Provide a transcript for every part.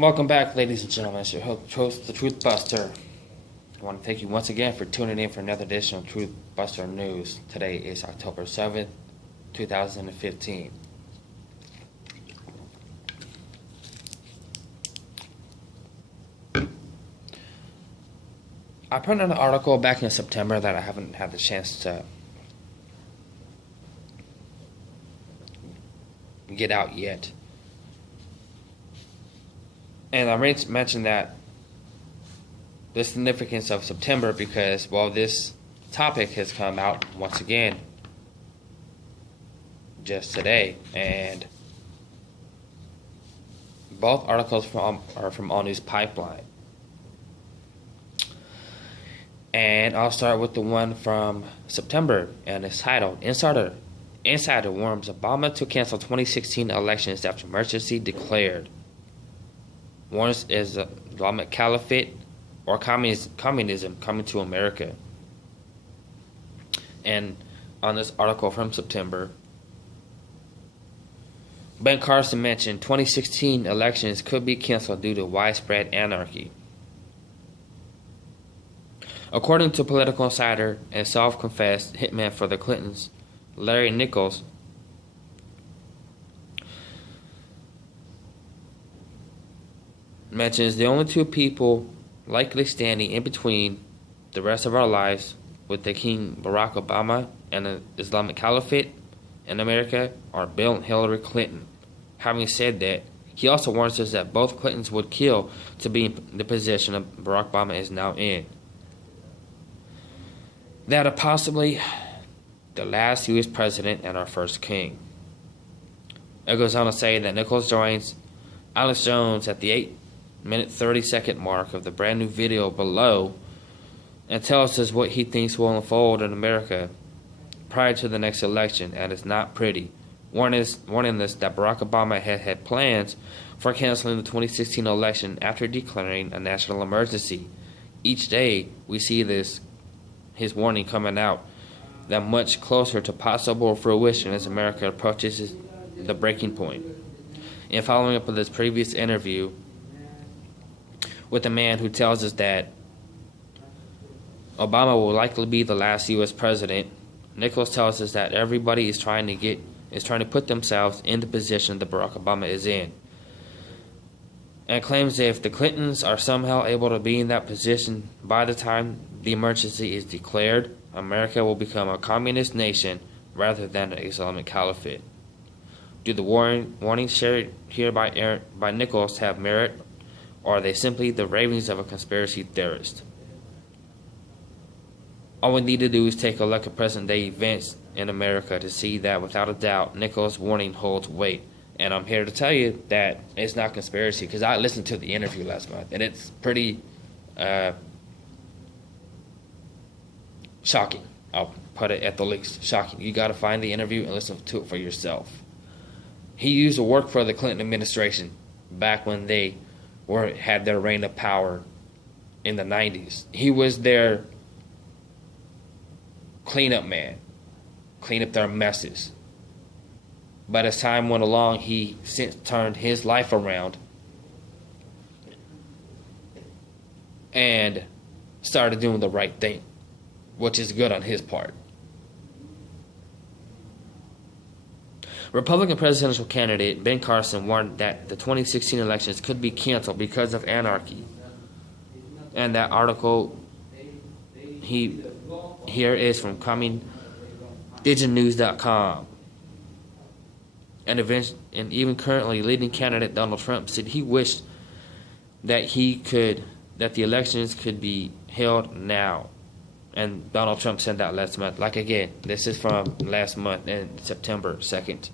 Welcome back, ladies and gentlemen. It's your host, the Truth Buster. I want to thank you once again for tuning in for another edition of Truth Buster News. Today is October 7th, 2015. I put out an article back in September that I haven't had the chance to get out yet. And I mentioned that the significance of September because, well, this topic has come out once again just today. And both articles are from All News Pipeline. And I'll start with the one from September, and it's titled, Insider Warns Obama to Cancel 2016 Elections After Emergency Declared. Warns is the Islamic Caliphate or communism coming to America. And on this article from September, Ben Carson mentioned 2016 elections could be canceled due to widespread anarchy. According to political insider and self-confessed hitman for the Clintons, Larry Nichols, mentions the only two people likely standing in between the rest of our lives with the King Barack Obama and the Islamic Caliphate in America are Bill and Hillary Clinton. Having said that, he also warns us that both Clintons would kill to be in the position of Barack Obama is now in. That are possibly the last U.S. president and our first king. It goes on to say that Nichols joins Alex Jones at the 8-minute 30-second mark of the brand new video below and tells us what he thinks will unfold in America prior to the next election, and it's not pretty, warning us that Barack Obama had plans for canceling the 2016 election after declaring a national emergency. Each day we see his warning coming out that much closer to possible fruition as America approaches the breaking point. In following up with this previous interview with a man who tells us that Obama will likely be the last U.S. president, Nichols tells us that everybody is trying to put themselves in the position that Barack Obama is in, and claims that if the Clintons are somehow able to be in that position by the time the emergency is declared, America will become a communist nation rather than an Islamic Caliphate. Do the warnings shared here by Nichols have merit, or are they simply the ravings of a conspiracy theorist? All we need to do is take a look at present-day events in America to see that, without a doubt, Nichols' warning holds weight. And I'm here to tell you that it's not conspiracy, because I listened to the interview last month, and it's pretty shocking. I'll put it at the least. Shocking. You got to find the interview and listen to it for yourself. He used to work for the Clinton administration back when they had their reign of power in the 90s. He was their cleanup man, clean up their messes. But as time went along, he since turned his life around and started doing the right thing, which is good on his part. Republican presidential candidate Ben Carson warned that the 2016 elections could be canceled because of anarchy. And that article here is from diginews.com. And even currently leading candidate Donald Trump said he wished that the elections could be held now. And Donald Trump said that last month. Like, again, this is from last month, in September 2nd.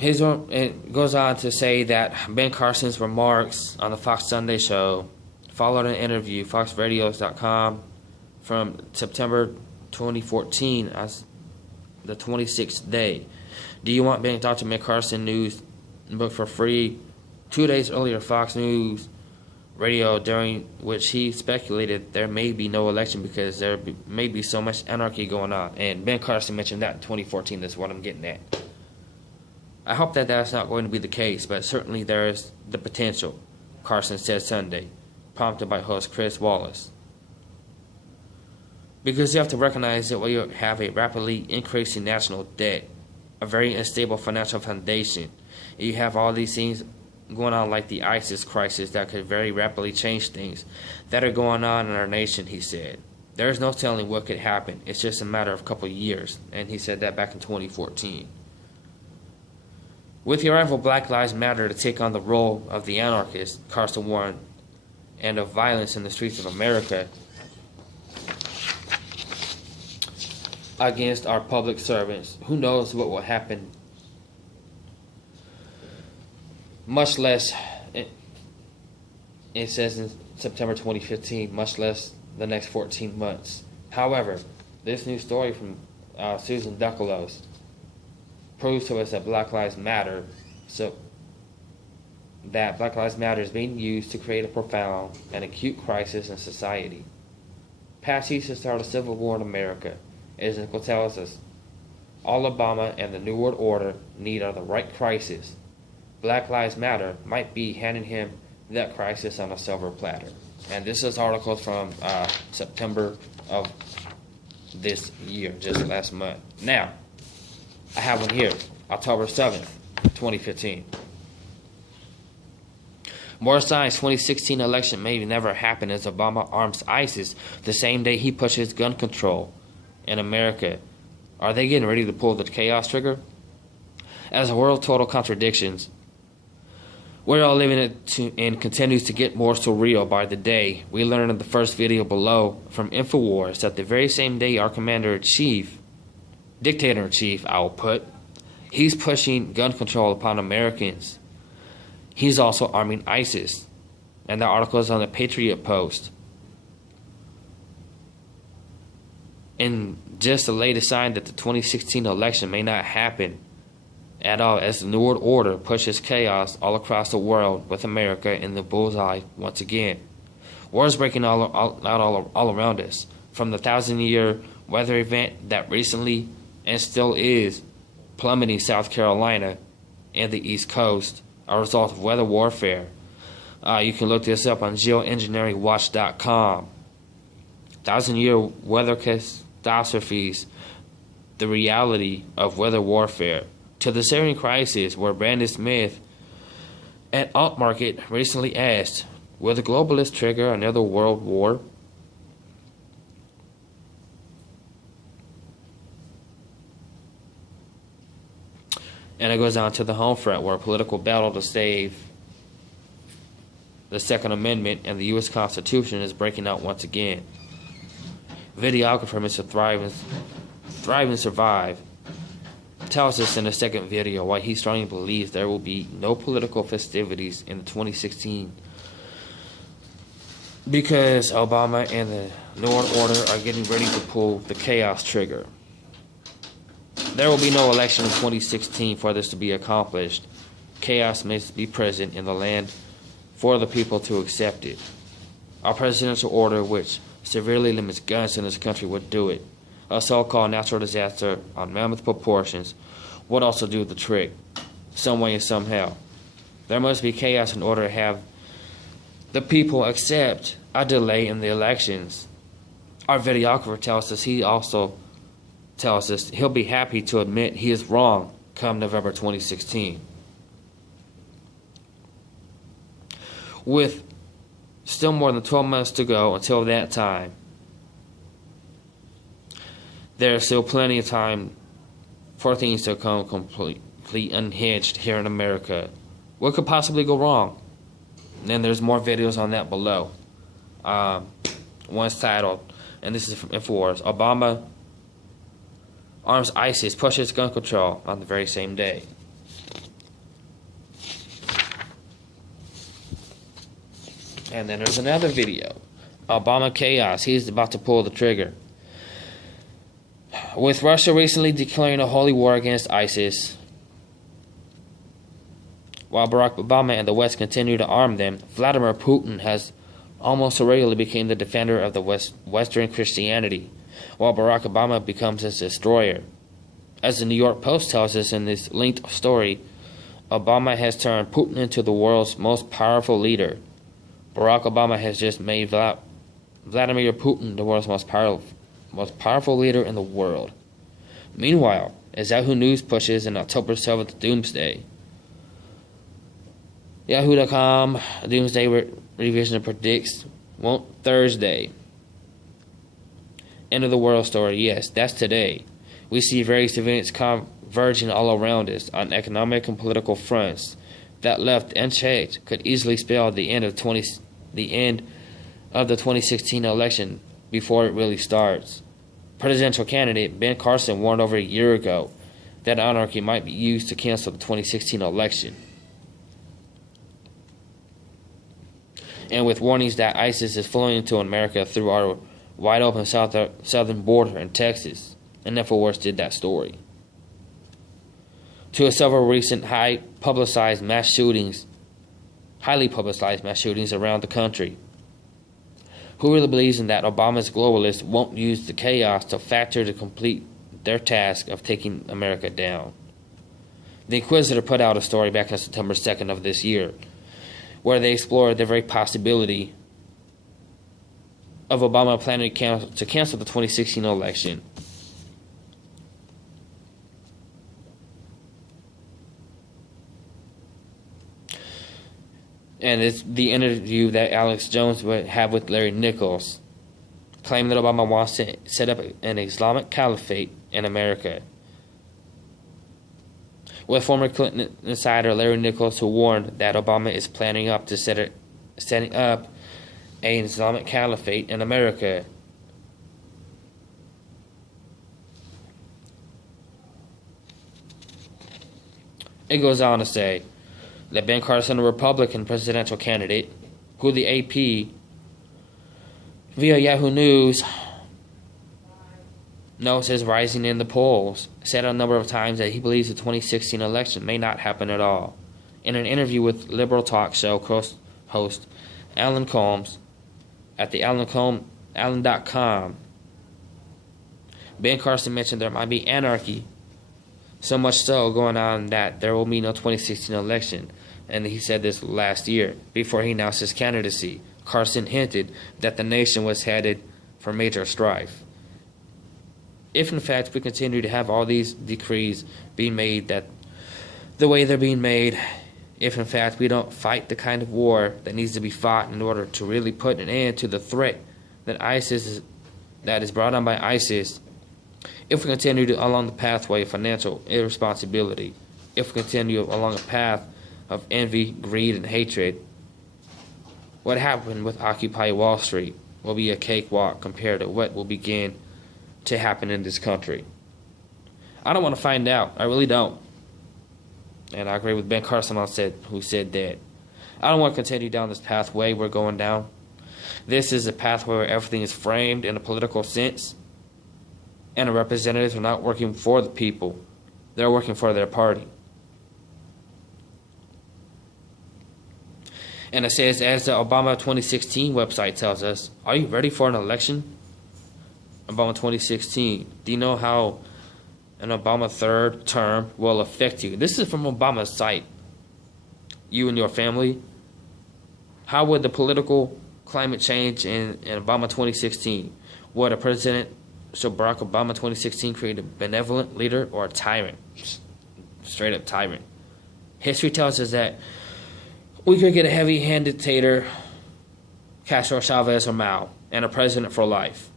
It goes on to say that Ben Carson's remarks on the Fox Sunday show followed an interview, foxradios.com, from September 2014 as the 26th day. Do you want Dr. Ben Carson news book for free? 2 days earlier, Fox News radio, during which he speculated there may be no election because may be so much anarchy going on. And Ben Carson mentioned that in 2014. That's what I'm getting at. I hope that that's not going to be the case, but certainly there is the potential, Carson said Sunday, prompted by host Chris Wallace. Because you have to recognize that we have a rapidly increasing national debt, a very unstable financial foundation, and you have all these things going on like the ISIS crisis that could very rapidly change things that are going on in our nation, he said. There is no telling what could happen. It's just a matter of a couple of years, and he said that back in 2014. With the arrival of Black Lives Matter to take on the role of the anarchist, Carson warned, and of violence in the streets of America against our public servants, who knows what will happen, much less, it says in September 2015, much less the next 14 months. However, this new story from Susan Duckelos proves to us that Black Lives Matter, that Black Lives Matter is being used to create a profound and acute crisis in society. Past used to start a civil war in America. As Nicole tells us, all Obama and the New World Order need are the right crisis. Black Lives Matter might be handing him that crisis on a silver platter. And this is articles from September of this year, just last month. Now, I have one here, October 7th, 2015. More signs 2016 election may never happen as Obama arms ISIS the same day he pushes gun control in America. Are they getting ready to pull the chaos trigger? As the world total contradictions, we're all living it and continues to get more surreal by the day. We learned in the first video below from InfoWars that the very same day our commander-in-chief, dictator-in-chief, I'll put, he's pushing gun control upon Americans. He's also arming ISIS. And the article is on the Patriot Post. And just the latest sign that the 2016 election may not happen at all as the New World Order pushes chaos all across the world with America in the bullseye once again. War is breaking all around us, from the 1,000-year weather event that recently and still is plummeting South Carolina and the East Coast, a result of weather warfare. You can look this up on geoengineeringwatch.com. 1,000-year weather catastrophes, the reality of weather warfare, to the Syrian crisis, where Brandon Smith at Alt Market recently asked, will the globalists trigger another world war? And it goes on to the home front, where a political battle to save the Second Amendment and the U.S. Constitution is breaking out once again. Videographer Mr. Thrive and Survive tells us in the second video why he strongly believes there will be no political festivities in 2016 because Obama and the New World Order are getting ready to pull the chaos trigger. There will be no election in 2016 for this to be accomplished. Chaos must be present in the land for the people to accept it. Our presidential order, which severely limits guns in this country, would do it. A so-called natural disaster on mammoth proportions would also do the trick, some way and somehow. There must be chaos in order to have the people accept a delay in the elections. Our videographer tells us he'll be happy to admit he is wrong come November 2016. With still more than 12 months to go until that time, there is still plenty of time for things to come completely unhinged here in America. What could possibly go wrong? And then there's more videos on that below. One's titled, and this is from InfoWars, Obama arms ISIS, pushes gun control on the very same day. And then there's another video. Obama chaos, he's about to pull the trigger. With Russia recently declaring a holy war against ISIS, While Barack Obama and the West continue to arm them, Vladimir Putin has almost regularly become the defender of the Western Christianity, while Barack Obama becomes its destroyer. As the New York Post tells us in this linked story, Obama has turned Putin into the world's most powerful leader. Barack Obama has just made Vladimir Putin the world's most powerful leader in the world. Meanwhile, as Yahoo News pushes an October 7th doomsday, Yahoo.com doomsday revision predicts wont Thursday. End of the world story. Yes, that's today. We see various events converging all around us on economic and political fronts that, left unchecked, could easily spell the end of the 2016 election before it really starts. Presidential candidate Ben Carson warned over a year ago that anarchy might be used to cancel the 2016 election. And with warnings that ISIS is flowing into America through our wide open southern border in Texas, and InfoWars did that story. To several recent highly publicized mass shootings around the country. Who really believes in that Obama's globalists won't use the chaos to factor to complete their task of taking America down? The Inquisitor put out a story back on September 2nd of this year, where they explored the very possibility of Obama planning to cancel the 2016 election. And it's the interview that Alex Jones would have with Larry Nichols, claiming that Obama wants to set up an Islamic caliphate in America. With former Clinton insider Larry Nichols, who warned that Obama is planning up to setting up an Islamic caliphate in America. It goes on to say that Ben Carson, a Republican presidential candidate, who the AP, via Yahoo News, knows is rising in the polls, said a number of times that he believes the 2016 election may not happen at all. In an interview with liberal talk show host Alan Colmes at the Allen.com, Ben Carson mentioned there might be anarchy, so much so going on that there will be no 2016 election. And he said this last year, before he announced his candidacy. Carson hinted that the nation was headed for major strife. If in fact we continue to have all these decrees being made that the way they're being made, if in fact we don't fight the kind of war that needs to be fought in order to really put an end to the threat that is brought on by ISIS, if we continue along the pathway of financial irresponsibility, if we continue along a path of envy, greed, and hatred, what happened with Occupy Wall Street will be a cakewalk compared to what will begin to happen in this country. I don't want to find out. I really don't. And I agree with Ben Carson who said that. I don't want to continue down this pathway we're going down. This is a pathway where everything is framed in a political sense, and the representatives are not working for the people. They're working for their party. And it says, as the Obama 2016 website tells us, are you ready for an election? Obama 2016. Do you know how an Obama third term will affect you? This is from Obama's site. You and your family. How would the political climate change in Obama 2016? Would a president, so Barack Obama 2016, create a benevolent leader or a tyrant? Straight up tyrant. History tells us that we could get a heavy-handed dictator, Castro, Chavez, or Mao, and a president for life,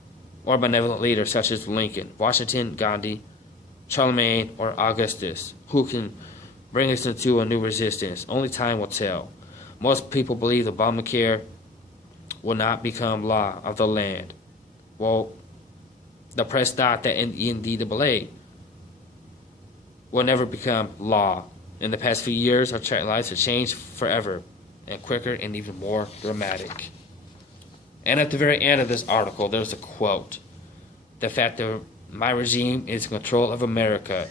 or a benevolent leader such as Lincoln, Washington, Gandhi, Charlemagne, or Augustus, who can bring us into a new resistance. Only time will tell. Most people believe Obamacare will not become law of the land. Well, the press thought that NDAA will never become law. In the past few years, our lives have changed forever, and quicker and even more dramatic. And at the very end of this article, there's a quote. The fact that my regime is in control of America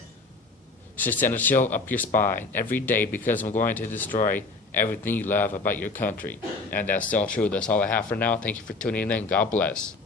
should send a chill up your spine every day because I'm going to destroy everything you love about your country. And that's still true. That's all I have for now. Thank you for tuning in. God bless.